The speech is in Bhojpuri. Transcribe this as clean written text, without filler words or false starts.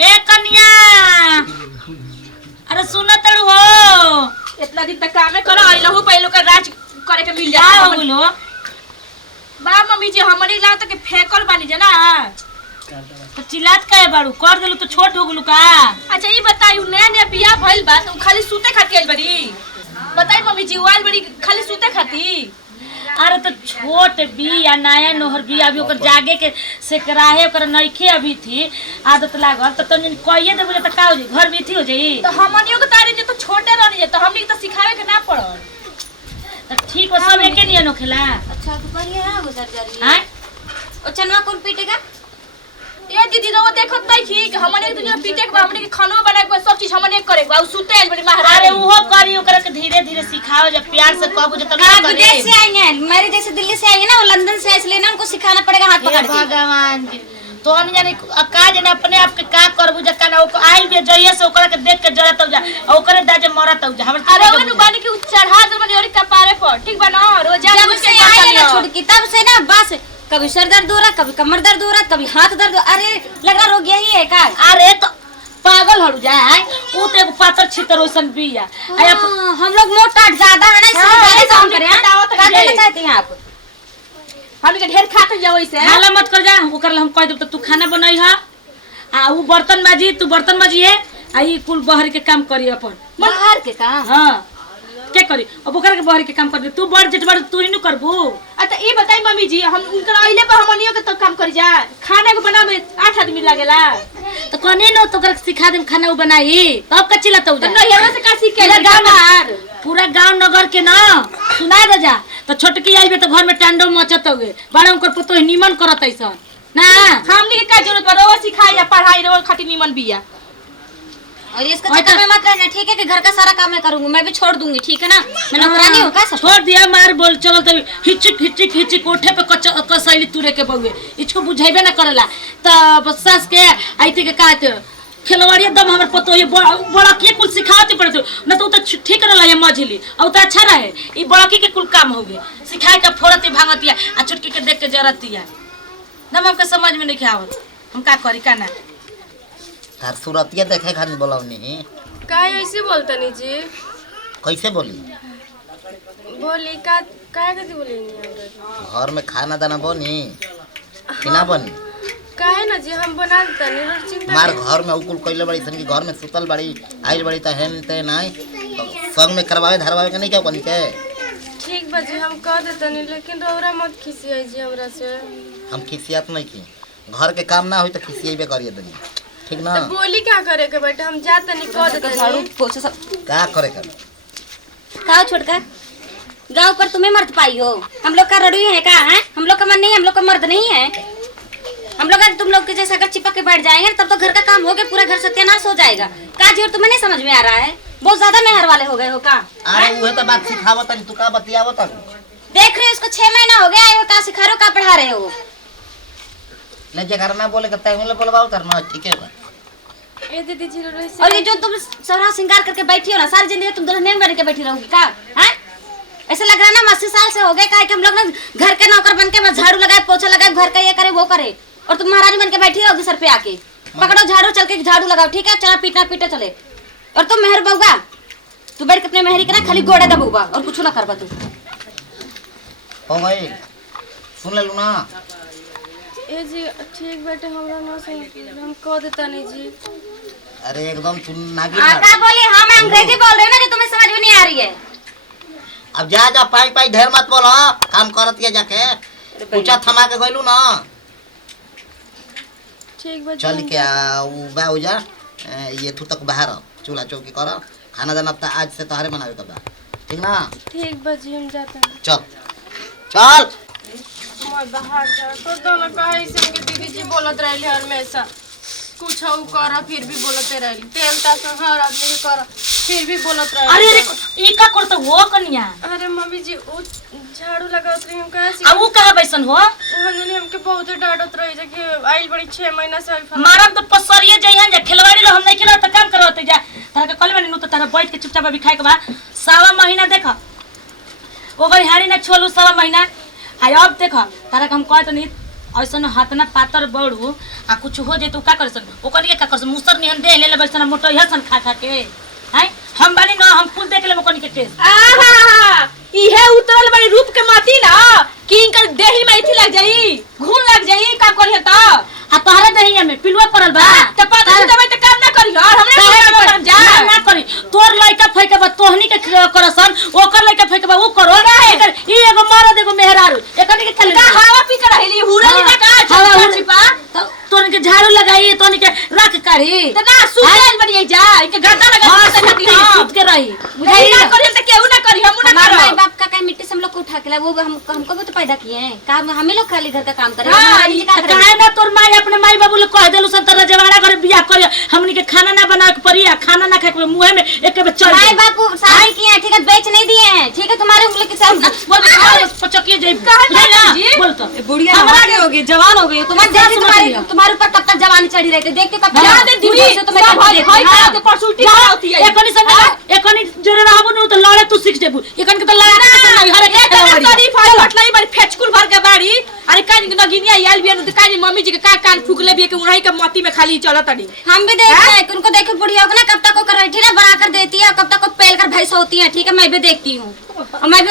ए कन्या, अरे सुना तड़ू हो। इतना दिन तक कामे करो आइलहु पहले का राज करे के मिल जा हो बोलो। बा मम्मी जी हमनी लाओ तो के फेकल बानी जना। तो चिल्लात काहे बाड़ू? कर देलू तो छोट हो गलू का? अच्छा ये बताइयो नया नया बियाह भइल बा तुम खाली सूते खातिर आइल बड़ी? बताई मम्मी जी वाल बड़ी खाली सूते खातिर? अरे तो छोट भी या नया नोहर भी अभी ओकर जागे के से कराहे ओकर नइखे अभी थी आदत लागल तो तनी कहिए दे बोले त का हो जाई घर भी थी हो जाई। तो हमनियो के तारी जे तो छोटे रहनी जे तो हमनी के तो सिखावे के ना पड़ल। तो ठीक बा सब एके नियन होखेला। अच्छा तो बढ़िया है गुजर जा रही है। हां और चनवा कौन पीटेगा? ए दीदी रो देखत नहीं थी कि हमने एक दूसरे पीटे के बा हमने के खानो बनाए के बा सब चीज हमने करे के बा सुते आइल बड़ी महाराज। अरे उहो करी ओकरा के धीरे धीरे सिखाओ जब प्यार से कहबो जे तब आप करे। विदेश से आई हैं, मेरे जैसे दिल्ली से आई है ना, वो लंदन से इसलिए ना उनको सिखाना पड़ेगा हाथ पकड़ के। भगवान जी तो हम जाने का जने अपने आप के का करबू जका ना ओ आइल भी जइए से ओकरा के देख के जरत हो जा ओकरे दाजे मरत हो जा। हमर अरे वो बानी के चढ़ा दे मने और कपारे पर ठीक बा ना रोजा जब से आई है ना छुटकी तब से ना बस कभी सर दर्द हो रहा, कभी कमर दर्द हो रहा, कभी हाथ दर्द। अरे लग रहा रोग यही है का? अरे तो पागल हड़ू जाए ऊ तो एगो पातर छितर ओसन बिया। हम लोग मोट टाट ज्यादा है ना इसलिए काम करे हैं। क्या कहना चाहती हैं आप? हम के ढेर खाते जाओ इसे हाला मत कर जा ओकर हम कह देब त तू खाना बनाई हा आ ऊ बर्तन माजी तू बर्तन माजी है आ ई कुल बहर के काम करी अपन बाहर के काम। हां के करी अब ओकर के बहर के काम कर दे तू बड़ जेठ बड़ तू ही न करबू। अच्छा ई बताई मम्मी जी हम उनकर आइले पर हमनियो के तो काम कर जा खाना के बनावे 8 आदमी लागेला तो कने न तो कर सिखा देम खाना उ बनाई तब का चिल्लात हो जा। नहीं हमरा से का सीख के पूरा गांव नगर के ना सुना दे जा तो छोटकी आइबे तो घर में टांडव मचत होगे बड़ा उनकर पुतो निमन करत ऐसा ना हमनी के का जरूरत बा रो सिखाई या पढ़ाई रो खातिर निमन बिया। और इसका चक्कर में मत रहना ठीक है कि घर का सारा काम मैं करूंगी, मैं भी छोड़ दूंगी ठीक है ना। मैं नौकरानी हूं का सब छोड़ दिया मार बोल चलो तभी हिचिक हिचिक हिचिक कोठे पे कसैली तुरे के बउए इसको बुझाइबे ना करला त सास के आइते के कहते खिलवाड़िया दम हमर पतो ये बड़ा के कुल सिखाते पड़ते न तो ठीक रहला ये मझली और तो अच्छा रहे ई बड़की के कुल काम हो गए सिखाए के फोड़ती भांगतिया आ छुटकी के देख के जरतिया दम हमके समझ में नहीं आवत हम का करी का ना तार सूरतिया देखे खानी बोलौनी काहे ऐसे बोलतनी जी? कैसे बोली? बोली का काहे कथी बोलेनी? घर में खाना दाना बनी कि ना बनी? काहे ना जी हम बना देतनी और चिंता मार घर में उकुल कइले बड़ी सन की घर में सुतल बड़ी आइल बड़ी त हेन ते नाई तो संग में करवावे धरवावे के नहीं क्या बनी के? ठीक बा जी हम कह देतनी लेकिन रौरा मत खिसियाई जी हमरा से। हम खिसियत नहीं की घर के काम ना होई तो खिसियबे करिए दनी ठीक ना। तो बोली क्या करे के बेटा हम जातनी कह झाड़ू देतनी। पोछा सब का करे कर का छोटका गांव पर तुम्हें मर्द पाई हो, हम लोग का रड़ुई है का? है हम लोग का मन नहीं, हम लोग का मर्द नहीं है। हम लोग तुम लोग के जैसे अगर चिपक के बैठ जाएंगे तब तो घर का काम हो गया, पूरा घर सत्यानाश हो जाएगा। का जी और तुम्हें नहीं समझ में आ रहा है? बहुत ज्यादा मेहर वाले हो गए हो का? अरे उहे तो बात सिखावत तू का बतियावत देख रहे हो इसको 6 महीना हो गया है, का सिखा रहे हो का पढ़ा रहे हो? ले जे घर ना बोले के तय ले बोलबाओ करना ठीक है। ए दीदी जी रो और ये जो तुम सरा श्रृंगार करके बैठी हो ना सारी जिंदगी तुम दुल्हन बन के बैठी रहोगी का? हैं ऐसा लग रहा है ना 80 साल से हो गए का कि हम लोग ना घर के नौकर बन के बस झाड़ू लगाए पोछा लगाए घर का ये करे वो करे और तुम महारानी बन के बैठी रहोगी सर पे आके। पकड़ो झाड़ू चल के झाड़ू लगाओ ठीक है, चला पीटना पीटे चले। और तुम मेहर बउगा तू बैठ के अपने मेहरी के ना खाली गोड़े दबूगा और कुछ ना करबा तू। ओ भाई सुन ले लू ना। ए जी ठीक बेटा हमरा ना समझ हम कह देतनी जी। अरे एकदम तू नागिन का बोली? हम अंग्रेजी बोल रहे हैं ना जो तुम्हें समझ में नहीं आ रही है। अब जा जा पाई पाई ढेर मत बोलो काम करत ये जाके पूछा थमा के गइलू ना। ठीक बा चल के उ बा हो जा ये तू तक बाहर चूल्हा चौकी कर खाना दाना अब आज से तोहरे बनावे का बा ठीक ना। ठीक बा जी हम जातनी। चल चल मैं बाहर जा तो दोनों काहे से के दीदी जी बोलत रहली हमेशा कुछ उ कर फिर भी बोलते रहली तेल ता हर आदमी के कर फिर भी बोलत रहली। अरे अरे ई का करत हो कन्या? अरे मम्मी जी उ झाड़ू लगावत रही हम काहे अब ऊ कहां बैसन हो? उन्होंने हमके बहुत डांटत रही जे कि आइल बड़ी 6 महीना से आइल मारम तो पसरिए जइहन जा खिलवाड़ी लो हम नहीं खिला त काम करवते जा तारा के कल में नु त तारा बैठ के चुपचाप अभी खाए के बा सावा महीना देख ओगर हाड़ी ना छोलू सावा महीना आय अब देख तारा के हम कहत नहीं ऐसन हाथ ना पातर बड़ू आ कुछ हो जाए तो का करसन ओकनी के का करसन मुसर निहन दे ले बैसन मोटो हसन खा खा के हैं हम बानी ना हम कुल देख ले ओकनी के केस आहा इहे उतरल बड़ी रूप के माटी ना कि इनकर देही में इथी लग जाई घून लग जाई का करिए त आ तोहरा दहिया में पिलुआ पड़ल बा त पता से दबे त काम ना करी और हमने काम जा ना करी तोर लइका फैके बा तोहनी के करसन ओकर लइका फैके बा उ करो एकर ई एगो मरद एगो मेहरारू एकनी के खेले का हवा पी के रहली हुरली ना का हवा छिपा तोन के झाड़ू लगाई तोन के रख काढ़ी त ना सुतेल बड़ी जा इनके गद्दा लगा के खाती हां सूत के रही बुझाई ना करी त केहू ना करी हम ना हमारे करो माई बाप का कहीं मिट्टी से हम लोग को उठा के लाए वो हमको भी तो पैदा किए हैं काम हम ही लोग खाली घर का काम करें काहे ना तोर माई अपने माई बाबू लोग कह देलु सन तर जवाड़ा घर बियाह करे हमनी के खाना ना बनाए के पड़ी खाना ना खाए के मुंह में एक बे चढ़ माई बाप शादी किए हैं ठीक है बेच नहीं दिए हैं ठीक है तुम्हारे उंगली के साथ बोल पचकिए जाई बोल तो बुढ़िया हमारे हो गई जवान हो गई तुम्हारे तुम्हारे ऊपर कब तक जवानी चढ़ी रहती देखते कब तक दीदी तुम्हें भाई भाई के परसुटी होती है एकनी संग एकनी जोरे रहबो न तो लड़े तू सीख जेबू एकन के तो लड़ा नहीं हर एक सॉरी फाइल हटलाई बड़ी फेचकुल भर के बाड़ी अरे कानी नगिनिया याल बिया न कानी मम्मी जी के का कान फूकले बिया के उड़ाई के मोती में खाली चलत अड़ी हम भी देखते हैं उनको देखे बुढ़िया को ना कब तक वो कर बैठी ना बना कर देती है कब तक वो पेल कर भैंस होती है ठीक है मैं भी देखती हूँ और मैं भी